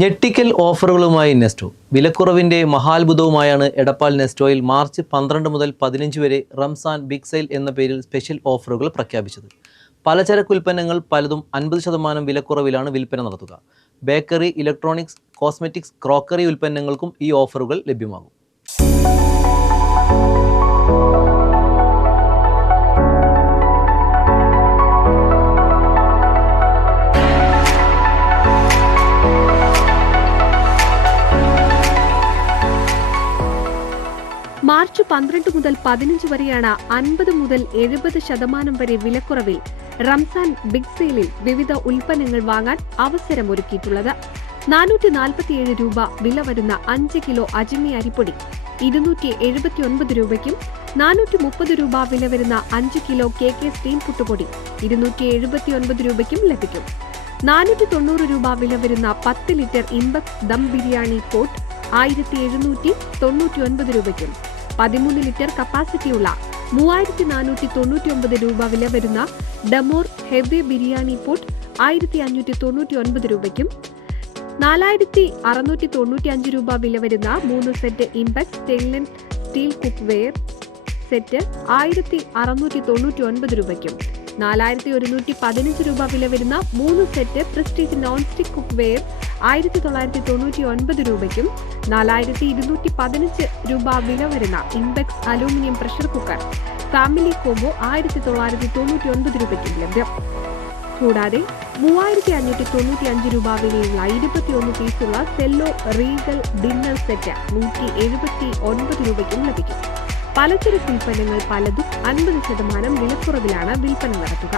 ഞെട്ടിക്കൽ ഓഫറുകളുമായി Nesto. വിലക്കുറവിൻ്റെ മഹാത്ഭുതവുമായാണ് Edappal നെസ്റ്റോയിൽ March 12 മുതൽ 15 വരെ Ramzan big sale എന്ന പേരിൽ സ്പെഷ്യൽ ഓഫറുകൾ പ്രഖ്യാപിച്ചത്. പലചരക്ക് ഉൽപ്പന്നങ്ങൾ പലതും 50% വിലക്കുറവിലാണ് വിൽപ്പന നടത്തുക. ബേക്കറി, ഇലക്ട്രോണിക്സ്, കോസ്മെറ്റിക്സ്, ക്രോക്കറി ഉൽപ്പന്നങ്ങൾക്കും ഈ ഓഫറുകൾ ലഭ്യമാകും. മാർച്ച് 12 മുതൽ 15 വരെയാണ് 50 മുതൽ 70% വരെ വിലക്കുറവിൽ റംസാൻ ബിഗ് സെയിലിൽ വിവിധ ഉൽപ്പന്നങ്ങൾ വാങ്ങാൻ അവസരമൊരുക്കിയിട്ടുള്ളത്. 447 രൂപ വില വരുന്ന 5 കിലോ അജ്മി അരിപ്പൊടി 279 രൂപയ്ക്കും 430 രൂപ വില വരുന്ന 5 കിലോ KK സ്റ്റീം പുട്ടുപൊടി 279 രൂപയ്ക്കും ലഭിക്കും. 490 രൂപ വില വരുന്ന 10 ലിറ്റർ ഇംബക്സ് ദം ബിരിയാണി പോട്ട് 1799 രൂപയ്ക്കും 13 ലിറ്റർ കപ്പാസിറ്റിയുള്ള 3499 രൂപ വില വരുന്ന ഡമോർ ഹെവി ബിരിയാണി പോട്ട് 1599 രൂപയ്ക്കും 4695 രൂപ വില വരുന്ന 3 set Impex stainless steel cook wear set 1699 രൂപയ്ക്കും 4115 രൂപ വില വരുന്ന 3 set prestige non stick cook wear 1999 രൂപയ്ക്കും 4215 രൂപ വില വരുന്ന Impex aluminium pressure cooker family combo 1999 രൂപയ്ക്കും ലഭ്യം. കൂടാതെ 3595 രൂപ വിലയുള്ള 21 പീസുള്ള സെല്ലോ റീഗൽ ഡിന്നർ സെറ്റ് 179 രൂപയ്ക്കും ലഭിക്കും. പലചരക്ക് ഉൽപ്പന്നങ്ങൾ പലതും 50% വിലക്കുറവിലാണ് വിൽപ്പന നടത്തുക.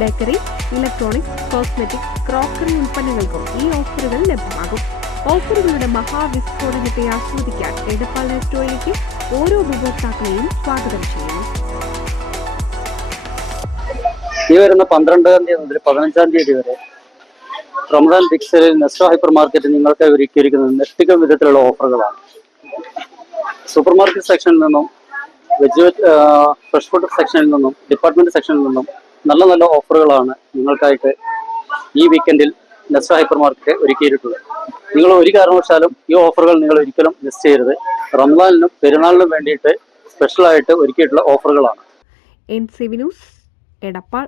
ബേക്കറി, ഇലക്ട്രോണിക്സ്, കോസ്മെറ്റിക്സ്, ക്രോക്കറി ഉൽപ്പന്നങ്ങൾക്കും ഈ ഓഫറുകൾ ലഭ്യമാകും. ഓഫറുകളുടെ മഹാവിസ്ഫോടനത്തെ ആസ്വദിക്കാൻ എടപ്പാൾ നെസ്റ്റോയിലേക്ക് ഓരോ ഉപഭോക്താക്കളെയും സ്വാഗതം ചെയ്യുന്നു. ഈ വരുന്ന 12-ാം തീയതി മുതൽ 15-ാം തീയതി വരെ റമദാൻ ബിഗ് സെയിലിൽ നെസ്റ്റോ ഹൈപ്പർ മാർക്കറ്റ് നിങ്ങൾക്ക് ഒരുക്കിയിരിക്കുന്നത് ഞെട്ടിക്കും വിധത്തിലുള്ള ഓഫറുകളാണ്. സൂപ്പർ മാർക്കറ്റ് സെക്ഷനിൽ നിന്നും ഫ്രഷ് ഫുഡ് സെക്ഷനിൽ നിന്നും ഡിപ്പാർട്ട്മെന്റ് സെക്ഷനിൽ നിന്നും നല്ല നല്ല ഓഫറുകളാണ് നിങ്ങൾക്കായിട്ട് ഈ വീക്കെൻഡിൽ നെസ്റ്റോ ഹൈപ്പർ മാർക്കറ്റ് ഒരുക്കിയിട്ടുള്ളത്. നിങ്ങൾ ഒരു കാരണവശാലും ഈ ഓഫറുകൾ നിങ്ങൾ ഒരിക്കലും മിസ് ചെയ്യരുത്. റമദാനിനും പെരുന്നാളിനും വേണ്ടിയിട്ട് സ്പെഷ്യലായിട്ട് ഒരുക്കിയിട്ടുള്ള ഓഫറുകളാണ്. NCV news, Edappal.